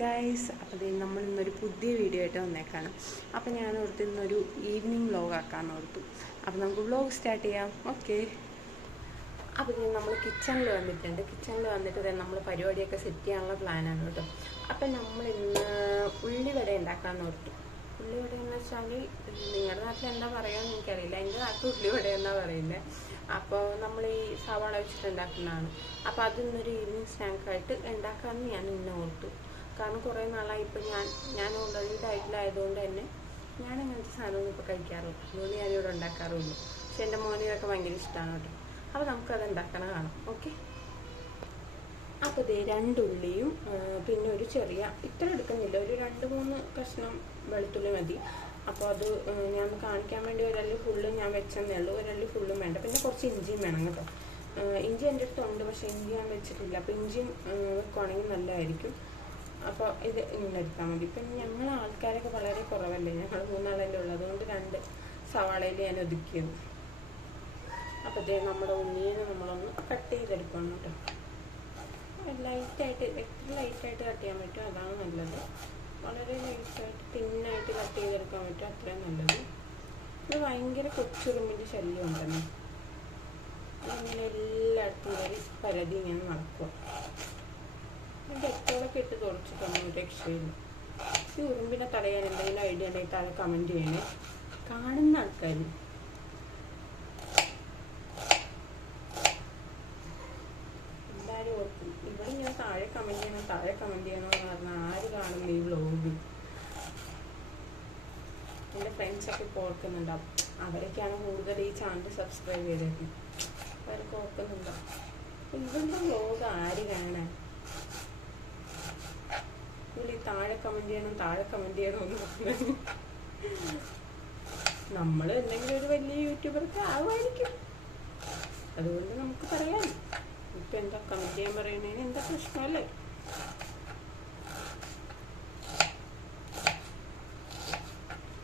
Guys, അപ്പോൾ നമ്മൾ ഇന്നൊരു പുതിയ വീഡിയോ ആയിട്ട് വന്നേക്കാണ്. അപ്പോൾ ഞാൻ ഓർത്ത് ഇന്നൊരു ഈവനിങ് വ്ലോഗ് ആക്കാമെന്ന് ഓർത്തു. അപ്പോൾ നമുക്ക് വ്ലോഗ് സ്റ്റാർട്ട് ചെയ്യാം. ഓക്കെ. അപ്പോൾ നമ്മൾ കിച്ചണിൽ വന്നിട്ടുണ്ട്. കിച്ചണിൽ വന്നിട്ട് നമ്മൾ പരിപാടിയൊക്കെ സെറ്റ് ചെയ്യാനുള്ള പ്ലാനാണ് കേട്ടോ. അപ്പം നമ്മൾ ഇന്ന് ഉള്ളിവട ഉണ്ടാക്കാമെന്ന് ഓർത്തു. ഉള്ളിവട എന്ന് വെച്ചാൽ നിങ്ങളുടെ നാട്ടിൽ എന്താ പറയുകയെന്ന് എനിക്കറിയില്ല. എൻ്റെ നാട്ടിൽ ഉള്ളിവട എന്നാ പറയുന്നത്. അപ്പോൾ നമ്മൾ ഈ സവാള വെച്ചിട്ട് ഉണ്ടാക്കുന്നതാണ്. അപ്പോൾ അതിന്നൊരു ഈവനിങ് സ്നാക്കായിട്ട് ഉണ്ടാക്കാമെന്ന് ഞാൻ ഇന്ന് ഓർത്തു. കാരണം കുറേ നാളായി ഇപ്പോൾ ഞാൻ ഓൾറെഡി ഡയറ്റിലായതുകൊണ്ട് തന്നെ ഞാൻ അങ്ങനത്തെ സാധനമൊന്നും ഇപ്പോൾ കഴിക്കാറുള്ളൂ. അതുകൊണ്ട് ഞാനിവിടെ ഉണ്ടാക്കാറുള്ളൂ. പക്ഷെ എൻ്റെ മോന് ഇതൊക്കെ ഭയങ്കര ഇഷ്ടമാണ് കേട്ടോ. അപ്പോൾ നമുക്കത് ഉണ്ടാക്കണ കാണാം. ഓക്കെ. അപ്പോൾ ദേ 2 ഉള്ളിയും പിന്നെ ഒരു ചെറിയ ഇത്ര എടുക്കുന്നില്ല, ഒരു 2-3 കഷ്ണം വെളുത്തുള്ളി മതി. അപ്പോൾ അത് ഞാൻ കാണിക്കാൻ വേണ്ടി ഒരല്ലി ഫുള്ളും ഞാൻ വെച്ചെന്നേ ഉള്ളൂ. ഒരല്ലി ഫുള്ളും വേണ്ട. പിന്നെ കുറച്ച് ഇഞ്ചിയും വേണം കേട്ടോ. ഇഞ്ചി എൻ്റെ അടുത്തുണ്ട്, പക്ഷേ ഇഞ്ചി ഞാൻ വെച്ചിട്ടില്ല. അപ്പോൾ ഇഞ്ചിയും വെക്കുവാണെങ്കിൽ നല്ലതായിരിക്കും. അപ്പോൾ ഇത് ഇങ്ങനെ എടുത്താൽ മതി. ഇപ്പം ഞങ്ങൾ ആൾക്കാരൊക്കെ വളരെ കുറവല്ലേ, ഞങ്ങൾ 3 ആളല്ലേ ഉള്ളൂ. അതുകൊണ്ട് 2 സവാളയിൽ ഞാൻ ഒതുക്കിയത്. അപ്പോൾ ഇതേ നമ്മുടെ ഉള്ളിനെ നമ്മളൊന്ന് കട്ട് ചെയ്തെടുക്കണം കേട്ടോ. ലൈറ്റായിട്ട്, എത്ര ലൈറ്റായിട്ട് കട്ട് ചെയ്യാൻ പറ്റും അതാണ് നല്ലത്. വളരെ ലൈറ്റായിട്ട് തിന്നായിട്ട് കട്ട് ചെയ്തെടുക്കാൻ പറ്റും, അത്രയും നല്ലത്. ഇത് ഭയങ്കര കൊച്ചുറുമ്പിൻ്റെ ശല്യം ഉണ്ടെന്ന്. അതിങ്ങനെ എല്ലായിടത്തും കയറി പരതി ഇങ്ങനെ നടക്കുക. ഡെറ്റോളൊക്കെ ഇട്ട് തുടച്ചിട്ടൊന്നും ഒരു രക്ഷയില്ല. ഈ ഉറുമ്പിനെ തടയാൻ എന്തെങ്കിലും ഐഡിയ ഉണ്ടെങ്കിൽ താഴെ കമൻറ്റ് ചെയ്യണേ, കാണുന്ന ആൾക്കാർ. എല്ലാവരും ഓർക്കും ഇവിടെ ഞാൻ താഴെ കമൻറ്റ് ചെയ്യണമെന്ന് പറഞ്ഞാൽ ആര് കാണുന്നു ഈ വ്ലോഗ്? എൻ്റെ ഫ്രണ്ട്സൊക്കെ ഇപ്പോൾ ഓർക്കുന്നുണ്ടാവും. അവരൊക്കെയാണ് കൂടുതൽ ഈ ചാനൽ സബ്സ്ക്രൈബ് ചെയ്തേക്കുന്നത്. അവർക്ക് ഓർക്കുന്നുണ്ടാവും. ഇവരുടെ വ്ലോഗ് ആര് കാണാൻ? താഴെ കമൻറ്റ് ചെയ്യണമെന്ന് പറഞ്ഞു. നമ്മൾ എന്തെങ്കിലും ഒരു വലിയ യൂട്യൂബർക്ക് ആവുമായിരിക്കും. അതുകൊണ്ട് നമുക്ക് പറയാം. ഇപ്പം എന്താ കമൻറ്റ് ചെയ്യാൻ പറയുന്നതിന് എന്താ പ്രശ്നമല്ലേ?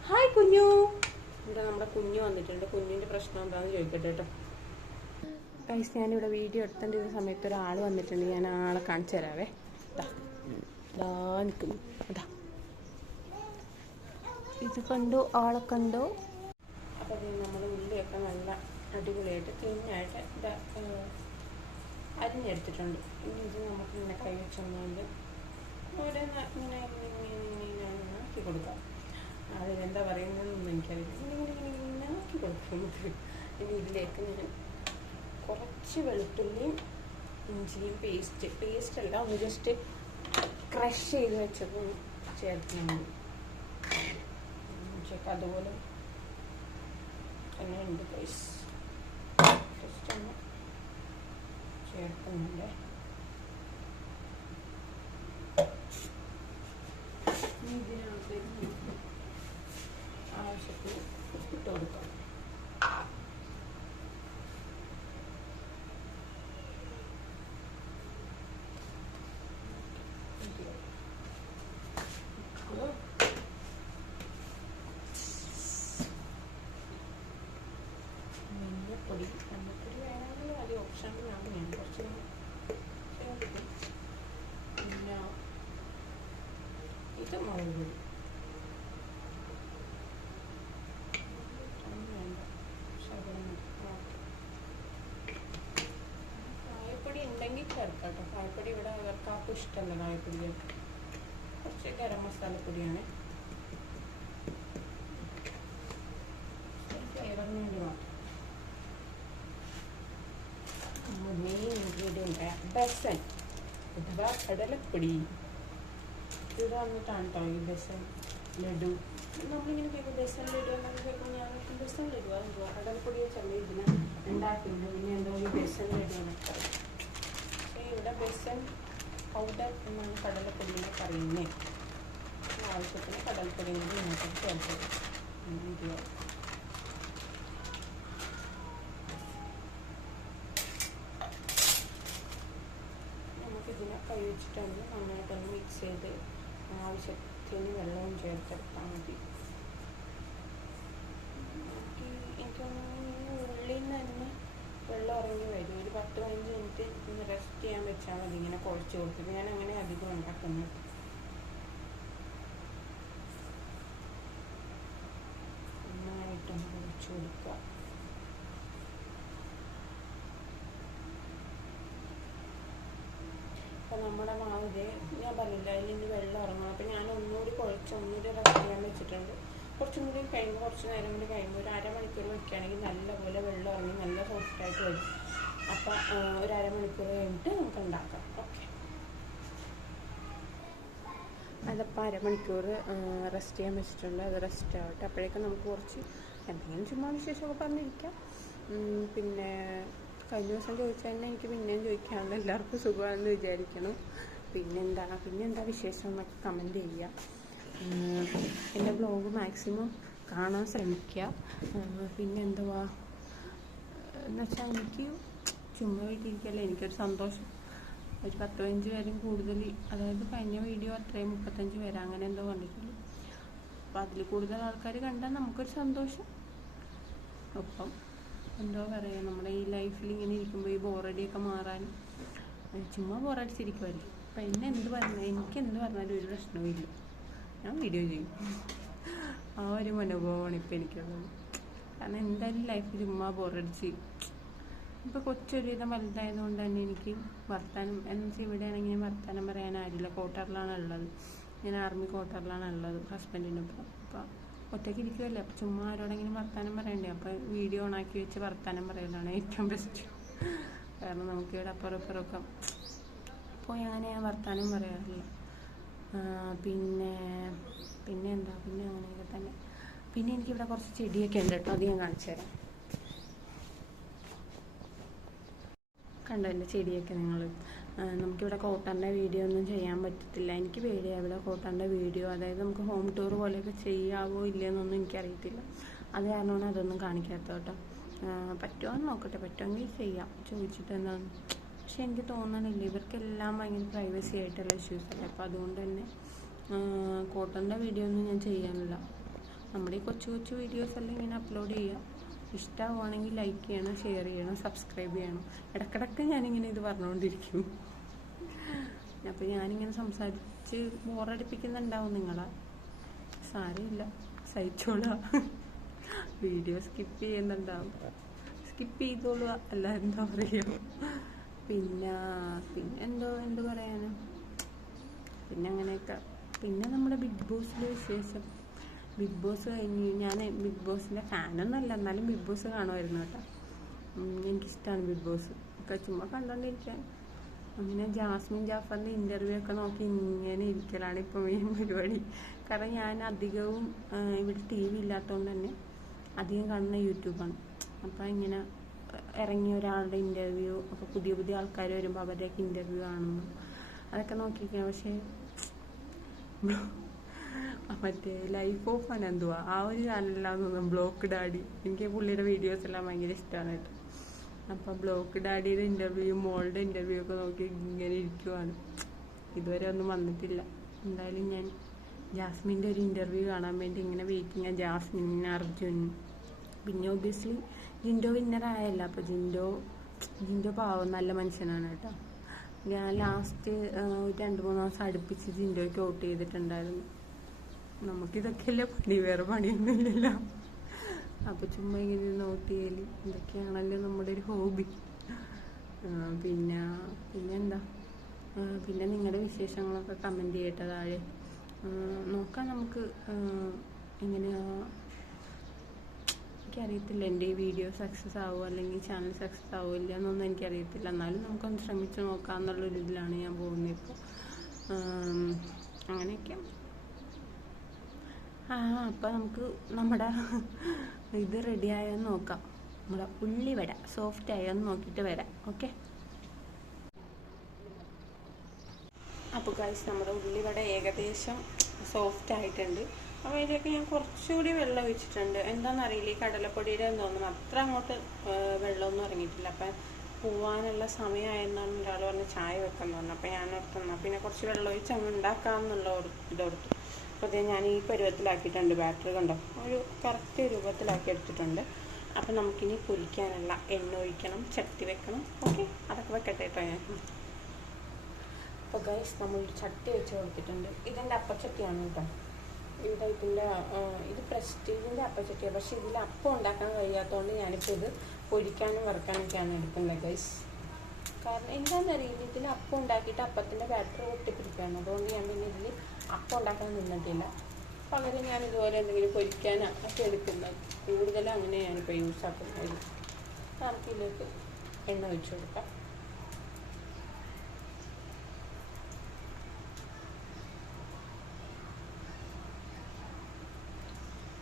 ഹായ് കുഞ്ഞു. ഇവിടെ നമ്മുടെ കുഞ്ഞു വന്നിട്ടുണ്ട്. കുഞ്ഞിൻ്റെ പ്രശ്നം എന്താണെന്ന് ചോദിക്കട്ടെ കേട്ടോ. ഗൈസ്, ഞാനിവിടെ വീഡിയോ എടുത്തേണ്ട സമയത്ത് ഒരാൾ വന്നിട്ടുണ്ട്. ഞാൻ ആളെ കാണിച്ചു തരാവേ. ഇതാ നിൽക്കുന്നു. അതാ ഇത് കണ്ടോ, ആളെ കണ്ടോ? അപ്പോൾ അത് നമ്മൾ ഉള്ളിയൊക്കെ നല്ല അടിപൊളിയായിട്ട് ക്ലീനായിട്ട് അരിഞ്ഞെടുത്തിട്ടുണ്ട്. ഇനി ഇത് നമുക്ക് ഇങ്ങനെ കൈ വെച്ചൊന്നുകൊണ്ട് ഇങ്ങനെ ആക്കി കൊടുക്കാം. അതിലെന്താ പറയുന്നതെന്നൊന്നും എനിക്കറിയില്ല. ഇങ്ങനെ ആക്കി കൊടുക്കുന്നത്. ഇനി ഇതിലേക്ക് ഞാൻ കുറച്ച് വെളുത്തുള്ളിയും ഇഞ്ചിയും പേസ്റ്റ് അല്ല, ഒന്ന് ജസ്റ്റ് ക്രഷ് ചെയ്ത് വെച്ചത് ചേർക്കുന്നുണ്ട്. അതുപോലെ തന്നെ ഉണ്ട് ഗൈസ്. ജസ്റ്റ് ഒന്ന് ചേർക്കുന്നുണ്ട്. ഇതിനകത്തേക്ക് ആവശ്യത്തിന് ഇട്ട് കൊടുക്കാം. മഞ്ഞപ്പൊടി വേണമെങ്കിൽ അത് ഓപ്ഷനിലാണ്. ഞാൻ കുറച്ച് ചേർക്കും. പിന്നെ ഇത് മുളക് പൊടി വേണ്ട. കായപ്പൊടി ഉണ്ടെങ്കിൽ ചേർക്കാം കേട്ടോ. കായപ്പൊടി ഇവിടെ അവർക്കാർക്കും ഇഷ്ടമല്ല കായപ്പൊടി. കുറച്ച് ഗരം മസാലപ്പൊടിയാണ്, ഫ്ലേവറിന് വേണ്ടി മാത്രം. മെയിൻ ഇൻഗ്രീഡിയൻ്റ് ബെസൻ അഥവാ കടലപ്പൊടി. ഇത് വന്നിട്ടാണ് കേട്ടോ ഈ ബെസൻ ലഡു. നമ്മളിങ്ങനെ കേൾക്കും ബെസൻ ലഡു എന്നൊക്കെ കേൾക്കുമ്പോൾ ഞാൻ ബെസൻ ലഡു അതെന്തുവാ? കടലപ്പൊടി വെച്ചല്ലേ ഇതിന് ഉണ്ടാക്കുന്നത്. പിന്നെ എന്തോ ഈ ബെസൻ ലഡു എന്നൊക്കെ പറയും. പക്ഷേ ഇവിടെ ബെസൻ പൗഡർ എന്നാണ് കടലപ്പൊടിയെ പറയുന്നത്. ആവശ്യത്തിന് കടലപ്പൊടിയും കൂടി ഇങ്ങോട്ട് ചേർത്തത്. നമുക്കിതിനെ കൈ വെച്ചിട്ടൊന്ന് നന്നായിട്ടൊന്ന് മിക്സ് ചെയ്ത് ആവശ്യത്തിന് വെള്ളവും ചേർത്തെടുത്താൽ മതി. എനിക്കൊന്ന് ഉള്ളിൽ നിന്ന് തന്നെ വെള്ളം ഇറങ്ങി വരും. ഒരു 10-15 മിനിറ്റ് ഒന്ന് റെസ്റ്റ് ചെയ്യാൻ വെച്ചാൽ മതി. ഇങ്ങനെ കുഴച്ച് കൊടുത്തിട്ട് ഞാൻ അങ്ങനെ അധികം ഉണ്ടാക്കുന്നത്. നമ്മുടെ മാവില് ഞാൻ പറഞ്ഞില്ല അതിൽ ഇനി വെള്ളം ഇറങ്ങണം. അപ്പം ഞാൻ ഒന്നുകൂടി ഒന്നുകൂടി റെസ്റ്റ് ചെയ്യാൻ വെച്ചിട്ടുണ്ട്. കുറച്ചും കൂടി കഴിയുമ്പോൾ കുറച്ച് നേരം കൂടി കഴിയുമ്പോൾ ഒരു അരമണിക്കൂർ വയ്ക്കുകയാണെങ്കിൽ നല്ലപോലെ വെള്ളം ഇറങ്ങി നല്ല സോഫ്റ്റായിട്ട് വരും. അപ്പം ഒരു അരമണിക്കൂർ കഴിഞ്ഞിട്ട് നമുക്ക് ഉണ്ടാക്കാം. ഓക്കെ, അതപ്പോൾ അരമണിക്കൂർ റെസ്റ്റ് ചെയ്യാൻ വെച്ചിട്ടുണ്ട്. അത് റെസ്റ്റ് ആവട്ടെ. അപ്പോഴേക്കും നമുക്ക് കുറച്ച് എന്തെങ്കിലും ചുമ്മാ വിശേഷമൊക്കെ പറഞ്ഞിരിക്കാം. പിന്നെ കഴിഞ്ഞ ദിവസം ചോദിച്ചാൽ തന്നെ എനിക്ക് പിന്നെയും ചോദിക്കാനുള്ള എല്ലാവർക്കും സുഖമാണെന്ന് വിചാരിക്കണം. പിന്നെന്താ വിശേഷം എന്നൊക്കെ കമൻറ്റ് ചെയ്യുക. എൻ്റെ ബ്ലോഗ് മാക്സിമം കാണാൻ ശ്രമിക്കുക. പിന്നെന്തുവാ എന്നുവെച്ചാൽ എനിക്ക് ചുമ്മാ വീട്ടിലിരിക്കല്ലേ എനിക്കൊരു സന്തോഷം. ഒരു 10-15 പേരും കൂടുതൽ, അതായത് കഴിഞ്ഞ വീഡിയോ അത്രയും 35 പേര് അങ്ങനെ എന്തോ കണ്ടിട്ടുള്ളൂ. അപ്പം അതിൽ കൂടുതൽ ആൾക്കാർ കണ്ടാൽ നമുക്കൊരു സന്തോഷം. ഒപ്പം എന്തോ പറയുക, നമ്മുടെ ഈ ലൈഫിൽ ഇങ്ങനെ ഇരിക്കുമ്പോൾ ഈ ബോറടിയൊക്കെ മാറാൻ ചുമ്മാ ബോറടിച്ചിരിക്കുമല്ലേ. അപ്പം എനിക്ക് എന്ത് പറഞ്ഞാലും ഒരു പ്രശ്നവും ഇല്ല, ഞാൻ വീഡിയോ ചെയ്യും. ആ ഒരു മനോഭാവമാണ് ഇപ്പം എനിക്കുള്ളത്. കാരണം എന്തായാലും ലൈഫിൽ ചുമ്മാ ബോറടിച്ച് ഇപ്പോൾ കൊച്ചൊരുവിധം വലുതായതുകൊണ്ട് തന്നെ എനിക്ക് വർത്താനം എന്നുവെച്ചാൽ ഇവിടെയാണെങ്കിൽ വർത്താനം പറയാൻ ആരില്ല. ക്വാർട്ടറിലാണ് ഉള്ളത്, ഞാൻ ആർമി ക്വാർട്ടറിലാണ് ഉള്ളത് ഹസ്ബൻഡിനൊപ്പം. അപ്പോൾ ഒറ്റയ്ക്ക് ഇരിക്കുമല്ലേ, അപ്പോൾ ചുമ്മാ ആരോടെങ്കിലും വർത്താനം പറയണ്ടേ. അപ്പോൾ വീഡിയോ ഓണാക്കി വെച്ച് വർത്താനം പറയലാണ് ഏറ്റവും ബെസ്റ്റ്. കാരണം നമുക്കിവിടെ അപ്പുറമൊക്കെ പോയി അങ്ങനെ ഞാൻ വർത്താനം പറയാറില്ല. പിന്നെ അങ്ങനെയൊക്കെ തന്നെ. പിന്നെ എനിക്കിവിടെ കുറച്ച് ചെടിയൊക്കെ ഉണ്ട് കേട്ടോ, അത് ഞാൻ കാണിച്ചു തരാം. കണ്ടോ എൻ്റെ ചെടിയൊക്കെ നിങ്ങൾ. നമുക്കിവിടെ കോട്ടൻ്റെ വീഡിയോ ഒന്നും ചെയ്യാൻ പറ്റത്തില്ല, എനിക്ക് പേടിയാണ് ഇവിടെ കോട്ടൻ്റെ വീഡിയോ. അതായത് നമുക്ക് ഹോം ടൂർ പോലെയൊക്കെ ചെയ്യാവോ ഇല്ലയെന്നൊന്നും എനിക്കറിയത്തില്ല. അത് കാരണമാണ് അതൊന്നും കാണിക്കാത്തത് കേട്ടോ. പറ്റുമോയെന്ന് നോക്കട്ടെ, പറ്റുമെങ്കിൽ ചെയ്യാം, ചോദിച്ചിട്ട് എന്താണെന്ന്. പക്ഷെ എനിക്ക് തോന്നണില്ല, ഇവർക്കെല്ലാം ഭയങ്കര പ്രൈവസി ആയിട്ടുള്ള ഇഷ്യൂസ് അല്ലേ. അപ്പോൾ അതുകൊണ്ട് തന്നെ കോട്ടൻ്റെ വീഡിയോ ഒന്നും ഞാൻ ചെയ്യാനില്ല. നമ്മുടെ ഈ കൊച്ചു വീഡിയോസ് എല്ലാം ഇങ്ങനെ അപ്ലോഡ് ചെയ്യാം. ഇഷ്ടമാവുകയാണെങ്കിൽ ലൈക്ക് ചെയ്യണം, ഷെയർ ചെയ്യണം, സബ്സ്ക്രൈബ് ചെയ്യണം. ഇടയ്ക്കിടയ്ക്ക് ഞാനിങ്ങനെ ഇത് പറഞ്ഞുകൊണ്ടിരിക്കും. അപ്പോൾ ഞാനിങ്ങനെ സംസാരിച്ച് ബോറടിപ്പിക്കുന്നുണ്ടാവും നിങ്ങളെ. സാരമില്ല, സഹിച്ചോളുക. വീഡിയോ സ്കിപ്പ് ചെയ്യുന്നുണ്ടാവും, സ്കിപ്പ് ചെയ്തോളുക, അല്ല എന്താ പറയുക. പിന്നെ എന്ത് പറയാനും. പിന്നെ അങ്ങനെയൊക്കെ. പിന്നെ നമ്മുടെ ബിഗ് ബോസിലെ വിശേഷം. ബിഗ് ബോസ് കഴിഞ്ഞ് ഞാൻ ബിഗ് ബോസിൻ്റെ ഫാനൊന്നുമല്ല, എന്നാലും ബിഗ് ബോസ് കാണുമായിരുന്നു കേട്ടോ. എനിക്കിഷ്ടമാണ് ബിഗ് ബോസ് ഒക്കെ ചുമ്മാ കണ്ടുകൊണ്ടിരിക്കാൻ. അങ്ങനെ ജാസ്മിൻ ജാഫറിൻ്റെ ഇൻ്റർവ്യൂ ഒക്കെ നോക്കി ഇങ്ങനെ ഇരിക്കലാണ് ഇപ്പോൾ മെയിൻ പരിപാടി. കാരണം ഞാൻ അധികവും ഇവിടെ TV ഇല്ലാത്തതുകൊണ്ട് തന്നെ അധികം കാണുന്ന യൂട്യൂബാണ്. അപ്പോൾ ഇങ്ങനെ ഇറങ്ങിയ ഒരാളുടെ ഇൻ്റർവ്യൂ, അപ്പോൾ പുതിയ ആൾക്കാർ വരുമ്പോൾ അവരുടെയൊക്കെ ഇൻ്റർവ്യൂ കാണുന്നു, അതൊക്കെ നോക്കിയിരിക്കണം. പക്ഷേ മറ്റേ ലൈഫ് ഓഫ് അനന്തുവാ ആ ഒരു ചാനലിലാന്ന് തോന്നുന്നു, ബ്ലോക്ക് ഡാഡി. എനിക്ക് പുള്ളിയുടെ വീഡിയോസ് എല്ലാം ഭയങ്കര ഇഷ്ടമാണ് കേട്ടോ. അപ്പോൾ ബ്ലോക്ക് ഡാഡിയുടെ ഇൻ്റർവ്യൂ, മോളുടെ ഇൻ്റർവ്യൂ ഒക്കെ നോക്കി ഇങ്ങനെ ഇരിക്കുവാണ്. ഇതുവരെ ഒന്നും വന്നിട്ടില്ല. എന്തായാലും ഞാൻ ജാസ്മിൻ്റെ ഒരു ഇൻ്റർവ്യൂ കാണാൻ വേണ്ടി ഇങ്ങനെ വെയിറ്റിംഗ്. ജാസ്മിൻ, അർജുൻ, പിന്നെ ഒബ്വിയസ്ലി ജിൻഡോ വിന്നറായല്ല. അപ്പോൾ ജിൻഡോ പാവം നല്ല മനുഷ്യനാണ് കേട്ടോ. ഞാൻ ലാസ്റ്റ് 2-3 ദിവസം അടുപ്പിച്ച് ജിൻഡോയ്ക്ക് വോട്ട് ചെയ്തിട്ടുണ്ടായിരുന്നു. നമുക്കിതൊക്കെയല്ലേ പണി, വേറെ പണിയൊന്നുമില്ലല്ലോ. അപ്പോൾ ചുമ്മാ ഇങ്ങനെ നോട്ട് ചെയ്യൽ ഇതൊക്കെയാണല്ലോ നമ്മുടെ ഒരു ഹോബി. പിന്നെന്താ പിന്നെ നിങ്ങളുടെ വിശേഷങ്ങളൊക്കെ കമൻറ്റ് ചെയ്യട്ടെ താഴെ. നോക്കാം നമുക്ക് എങ്ങനെയാ, എനിക്കറിയത്തില്ല എൻ്റെ ഈ വീഡിയോ സക്സസ് ആവുമോ അല്ലെങ്കിൽ ചാനൽ സക്സസ് ആവില്ല എന്നൊന്നും എനിക്കറിയത്തില്ല. എന്നാലും നമുക്കൊന്ന് ശ്രമിച്ച് നോക്കാം എന്നുള്ളൊരു ഇതിലാണ് ഞാൻ പോകുന്നത് ഇപ്പോൾ. അങ്ങനെയൊക്കെ. അപ്പോൾ നമുക്ക് നമ്മുടെ ഇത് റെഡിയായോന്ന് നോക്കാം. നമ്മുടെ ഉള്ളിവട സോഫ്റ്റ് ആയോന്ന് നോക്കിയിട്ട് വരാം. ഓക്കെ. അപ്പോൾ ഗൈസ് നമ്മുടെ ഉള്ളിവട ഏകദേശം സോഫ്റ്റ് ആയിട്ടുണ്ട്. അപ്പോൾ ഇതിലേക്ക് ഞാൻ കുറച്ചുകൂടി വെള്ളം ഒഴിച്ചിട്ടുണ്ട്. എന്താണെന്നറിയില്ല, ഈ കടലപ്പൊടിയുടെ തോന്നുന്നു അത്ര അങ്ങോട്ട് വെള്ളമൊന്നും ഇറങ്ങിയിട്ടില്ല. അപ്പം പോവാനുള്ള സമയമായെന്നാണ് ഒരാൾ പറഞ്ഞ് ചായ വെക്കാമെന്ന് പറഞ്ഞു. അപ്പോൾ ഞാൻ ഓർത്തുന്ന പിന്നെ കുറച്ച് വെള്ളം ഒഴിച്ച് അങ്ങ് ഉണ്ടാക്കാമെന്നുള്ള ഇതെടുത്തു. അപ്പോൾ അതേ ഞാൻ ഈ പരുവത്തിലാക്കിയിട്ടുണ്ട്. ബാറ്ററി കണ്ടോ, ഒരു കറക്റ്റ് രൂപത്തിലാക്കി എടുത്തിട്ടുണ്ട്. അപ്പം നമുക്കിനി പൊരിക്കാനുള്ള എണ്ണ ഒഴിക്കണം, ചട്ടി വെക്കണം. ഓക്കെ, അതൊക്കെ വെക്കട്ടെ കേട്ടോ ഞാൻ. അപ്പോൾ ഗൈസ് നമ്മളൊരു ചട്ടി വെച്ച് കൊടുത്തിട്ടുണ്ട്. ഇതെൻ്റെ അപ്പച്ചട്ടിയാണ് കേട്ടോ. ഇത് പ്രസ്റ്റീജിൻ്റെ അപ്പച്ചട്ടിയാണ്. പക്ഷേ ഇതിൽ അപ്പം ഉണ്ടാക്കാൻ കഴിയാത്തതുകൊണ്ട് ഞാനിപ്പോൾ ഇത് പൊരിക്കാനും വറുക്കാനൊക്കെയാണ് എടുക്കുന്നത് ഗൈസ്. കാരണം എന്താണെന്നറിയില്ല, ഇതിൽ അപ്പം ഉണ്ടാക്കിയിട്ട് അപ്പത്തിൻ്റെ ബാറ്റർ ഒട്ടിപ്പിടിക്കുകയാണ്. അതുകൊണ്ട് ഞാൻ പിന്നെ ഇതിൽ അപ്പം ഉണ്ടാക്കാൻ നിന്നിട്ടില്ല. പകരം ഞാൻ ഇതുപോലെ എന്തെങ്കിലും പൊരിക്കാനൊക്കെ എടുക്കുന്നത്. കൂടുതലും അങ്ങനെ ഞാനിപ്പോൾ യൂസ് ആക്കുന്നത്. നമുക്കിതിലേക്ക് എണ്ണ ഒഴിച്ചു കൊടുക്കാം.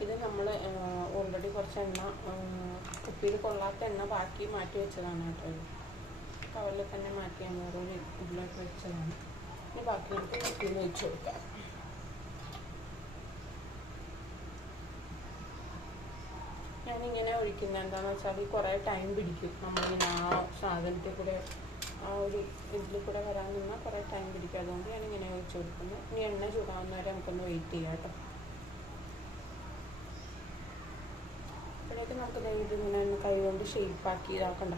ഇത് നമ്മൾ ഓൾറെഡി കുറച്ച് എണ്ണ കുപ്പിയിൽ കൊള്ളാത്ത എണ്ണ ബാക്കി മാറ്റി വെച്ചതാണ് കേട്ടോ. കവറിൽ തന്നെ മാറ്റി ഞാൻ വേറൊരു ഇതിലേക്ക് വെച്ചതാണ്. ഇനി ബാക്കി എടുത്ത് കുപ്പിയിൽ വെച്ച് കൊടുക്കാം. ഞാനിങ്ങനെ ഒഴിക്കുന്നത് എന്താണെന്ന് വെച്ചാൽ കുറേ ടൈം പിടിക്കും. നമ്മളിങ്ങനെ ആ സാധനത്തിൽ കൂടെ ആ ഒരു ഇതിൽ കൂടെ വരാൻ നിന്നാൽ കുറേ ടൈം പിടിക്കും. അതുകൊണ്ട് ഞാനിങ്ങനെ ഒഴിച്ച് കൊടുക്കുന്നു. ഇനി എണ്ണ ചൂടാവുന്നവരെ നമുക്കൊന്ന് വെയിറ്റ് ചെയ്യാം കേട്ടോ. അപ്പോഴേക്കും നമുക്ക് ഇതിങ്ങനെ കൈ കൊണ്ട് ഷേപ്പാക്കി ഇതാക്കണ്ട.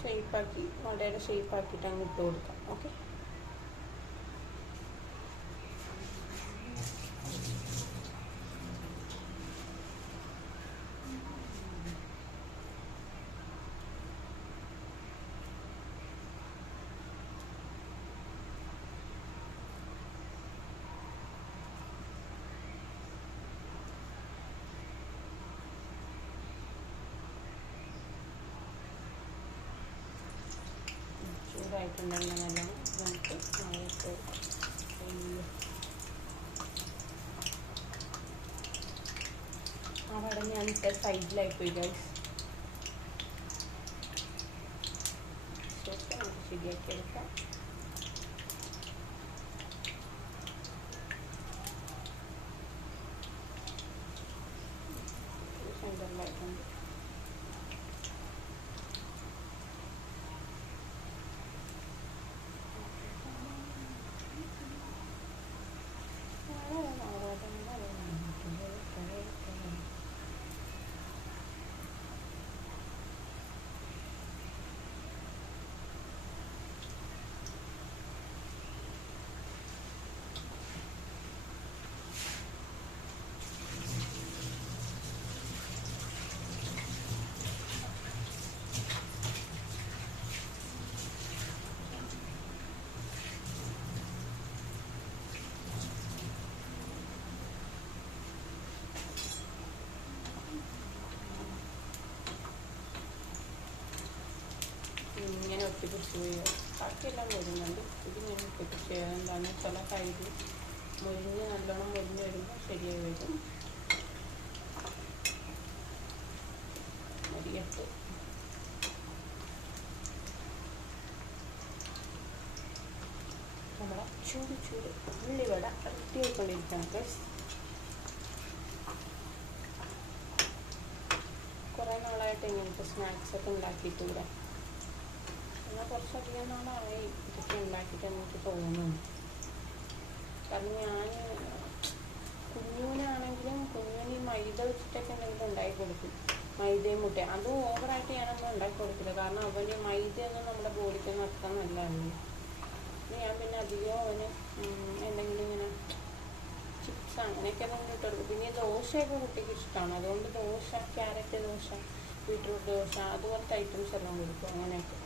ഷേപ്പാക്കി വടയുടെ ഷേപ്പാക്കിയിട്ട് അങ്ങ് ഇട്ട് കൊടുക്കാം. ഓക്കെ, ചൂടായിട്ടുണ്ടെങ്കിൽ നല്ലോണം നമുക്ക് മായിട്ട് ആ വട ഞാൻ സൈഡിലായി പോയി ഗൈസ്. ശേഷം നമുക്ക് ശരിയാക്കി എടുക്കാം. സെൻറ്ററിലായിട്ടുണ്ട്. ഇങ്ങനെ ഒട്ടിപ്പിടിച്ച് പോയി. ബാക്കിയെല്ലാം വരുന്നുണ്ട്. ഇത് ഞാൻ ഒട്ടിപ്പിടിച്ച് ചെയ്യാൻ എന്താണെന്ന് വെച്ചാൽ കയ്യിൽ മുരിഞ്ഞ് നല്ലോണം മുരിഞ്ഞ് വരുമ്പോൾ ശരിയായി വരും. മരിയട്ട് നമ്മളെ ചൂട് ചൂട് ഉള്ളിവട റെഡി ആയിക്കൊണ്ടിരിക്കണം ഗൈസ്. കുറേ നാളായിട്ട് ഇങ്ങനത്തെ സ്നാക്സൊക്കെ ഉണ്ടാക്കിയിട്ടില്ല. എന്നാൽ കുറച്ചധികം നാളായി ഇതൊക്കെ ഉണ്ടാക്കിയിട്ട് എനിക്ക് തോന്നുന്നു. കാരണം ഞാൻ കുഞ്ഞിനാണെങ്കിലും കുഞ്ഞിന് ഈ മൈദ വെച്ചിട്ടൊക്കെ എന്തെങ്കിലും ഉണ്ടാക്കി കൊടുക്കും. മൈദയും മുട്ട അതും ഓവറായിട്ട് ഞാനൊന്നും ഉണ്ടാക്കി കൊടുക്കില്ല. കാരണം അവന് മൈദയൊന്നും നമ്മുടെ ബോഡിക്കൊന്നും അത്ര നല്ലതാണ്. ഞാൻ പിന്നെ അധികം അവന് എന്തെങ്കിലും ഇങ്ങനെ ചിപ്സ് അങ്ങനെയൊക്കെ എന്തെങ്കിലും ഇട്ട് കൊടുക്കും. പിന്നെ ദോശയൊക്കെ കുട്ടിക്ക് ഇഷ്ടമാണ്. അതുകൊണ്ട് ദോശ, ക്യാരറ്റ് ദോശ, ബീട്രൂട്ട് ദോശ അതുപോലത്തെ ഐറ്റംസ് എല്ലാം കൊടുക്കും. അങ്ങനെയൊക്കെ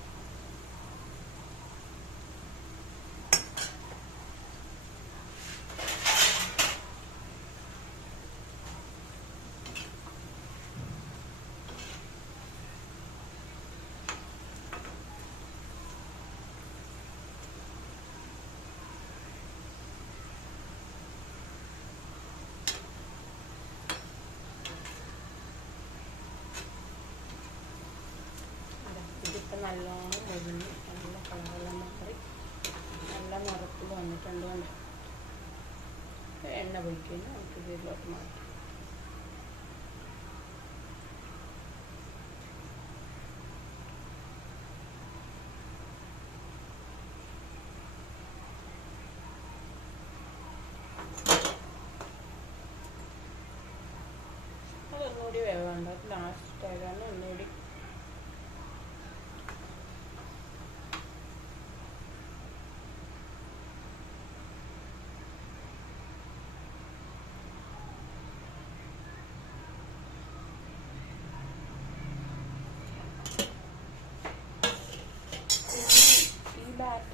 നല്ലോണം മുരിഞ്ഞ് നല്ല കളറെല്ലാം മാറി നല്ല നിറത്തിൽ വന്നിട്ടുണ്ട്. കൊണ്ട് എണ്ണ പൊയ്ക്കഴിഞ്ഞാൽ നമുക്ക് ഇതിലോട്ട് മാറ്റാം. അതൊന്നുകൂടി വേവേണ്ട. ലാസ്റ്റ് ആയതാണ് ഒന്നുകൂടി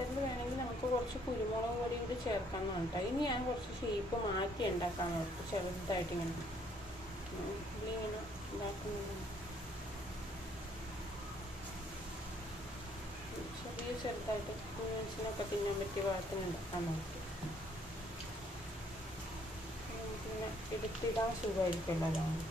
മെത്തേഡിൽ വേണമെങ്കിൽ നമുക്ക് കുറച്ച് കുരുമുളക് പൊടി കൂടി ചേർക്കാമെന്ന് പറഞ്ഞിട്ട്. ഇനി ഞാൻ കുറച്ച് ഷേപ്പ് മാറ്റി ഉണ്ടാക്കാമെന്ന് ഓർത്തു. ചെറുതായിട്ട് ഇങ്ങനെ ഇങ്ങനെ ഉണ്ടാക്കുന്നത് ചെറുതായിട്ട് കുഞ്ഞിനൊക്കെ തിന്നാൻ പറ്റിയ ഭാഗത്തിന് ഉണ്ടാക്കാൻ നോക്കി. പിന്നെ എടുത്തിടാൻ സുഖമായിരിക്കുമല്ലോ അതാണ്.